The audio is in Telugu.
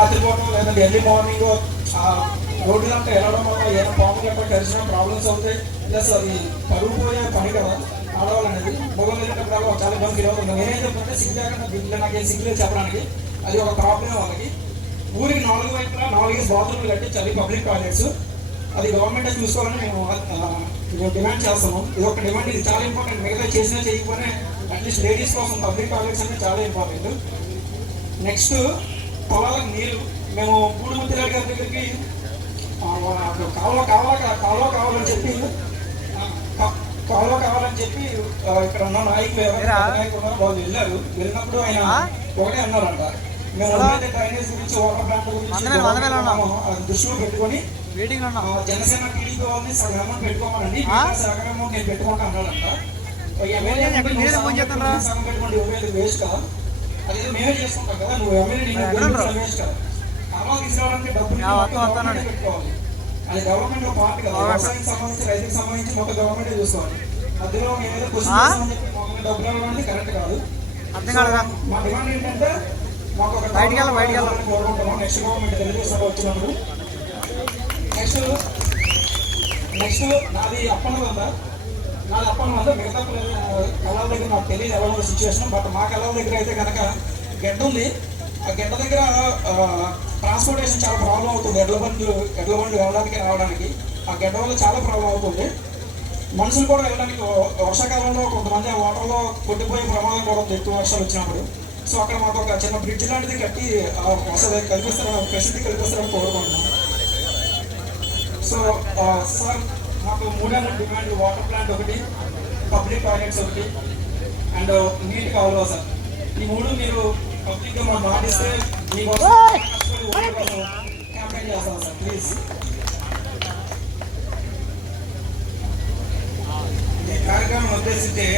రాత్రిపూట లేదంటే ఎర్లీ మార్నింగ్ రోడ్లంతా వెళ్ళడం వల్ల ఏదైనా పాములు ఎక్కడ కలిసిన ప్రాబ్లమ్స్ అవుతాయి. ప్లస్ అది పరుగు పోయే పని కదా ఆడవాళ్ళు అనేది. మొగలు వెళ్ళేటప్పుడు చాలా ఇబ్బంది ఫీల్ అవుతుంది. నేనేం చెప్తుంటే సిగ్గులేకుండా దీంట్లో నాకేం సిగ్గులేదు చెప్పడానికి, అది ఒక ప్రాబ్లం వాళ్ళకి. ఊరికి 4 వైపులా 4 బాత్రూమ్లు కట్టించాలి పబ్లిక్ టాయిలెట్స్. అది గవర్నమెంట్ చూసుకోవాలని మేము డిమాండ్ చేస్తున్నాం. ఇది ఒక డిమాండ్, ఇది చాలా ఇంపార్టెంట్. మిగతా చేసినా చేయకపోయినా అట్లీస్ట్ లేడీస్ కోసం పబ్లిక్ టాయిలెట్స్ అనేది చాలా ఇంపార్టెంట్. నెక్స్ట్ పొలాలకు నీరు. మేము గూడుముత్తి గారి దగ్గరికి కావాలని చెప్పి ఇక్కడ ఉన్న నాయకులు ఉన్నారో వాళ్ళు వెళ్ళారు. వెళ్ళినప్పుడు ఆయన ఒకటే అన్నారంట, మేము డ్రైనేజ్ గురించి వాటర్ ప్లాంట్ గురించి దృష్టిలో పెట్టుకొని జనసేన టీడీపీ వాళ్ళని సగం అమౌంట్ పెట్టుకోమనండి, సగం అమౌంట్ నేను పెట్టుకుంటా అన్నాడంట. సగం పెట్టుకోండి, ఎవరైతే వేస్ట్ కదా, అదేదో మేమే చేసుకుంటాం కదా, నువ్వు ఎమ్మెల్యే వేస్ట్ కదా. కాలువ తీసుకురావడానికి డబ్బులు పెట్టుకోవాలి. అది గవర్నమెంట్ లో పార్ట్ కదా, వ్యవసాయానికి సంబంధించి రైతులకు సంబంధించి మొత్తం గవర్నమెంట్ చూసుకోవాలి. మధ్యలో మేమేదో క్వశ్చన్ చెప్పి మామూలు డబ్బులు ఇవ్వడానికి కరెక్ట్ కాదు. మా డిమాండ్ ఏంటంటే మాకు ఒక కోరుకుంటున్నాం నెక్స్ట్ గవర్నమెంట్ తెలుగుదేశం వచ్చినప్పుడు. నెక్స్ట్ నాది అప్పన్న ఉందా, మిగతా కళాల దగ్గర నాకు తెలియదు ఎలా ఉన్న సిచ్యువేషన్. బట్ మా కళాల దగ్గర అయితే కనుక గడ్డ ఉంది. ఆ గడ్డ దగ్గర ట్రాన్స్పోర్టేషన్ చాలా ప్రాబ్లం అవుతుంది. ఎడ్ల బండ్లు వెళ్ళడానికి రావడానికి ఆ గడ్డ వల్ల చాలా ప్రాబ్లం అవుతుంది. మనుషులు కూడా వెళ్ళడానికి వర్షాకాలంలో కొంతమంది వాటర్లో కొట్టిపోయే ప్రమాదం కూడా ఉంది ఎక్కువ వర్షాలు వచ్చినప్పుడు. సో అక్కడ మాకు ఒక చిన్న బ్రిడ్జ్ లాంటిది కట్టి కల్పిస్తారని ఫెసిలిటీ కల్పిస్తారని కోరుకుంటున్నాం. సో సార్ మాకు 3 డిమాండ్, వాటర్ ప్లాంట్ ఒకటి, పబ్లిక్ టాయిలెట్స్ ఒకటి, అండ్ నీట్ కావాలి సార్. ఈ 3 మీరు పబ్లిక్గా మాకు మాటిస్తే మీకోసం క్యాంపెయిన్ చేస్తాం సార్ ప్లీజ్. ఈ కార్యక్రమం ఉద్దేశించి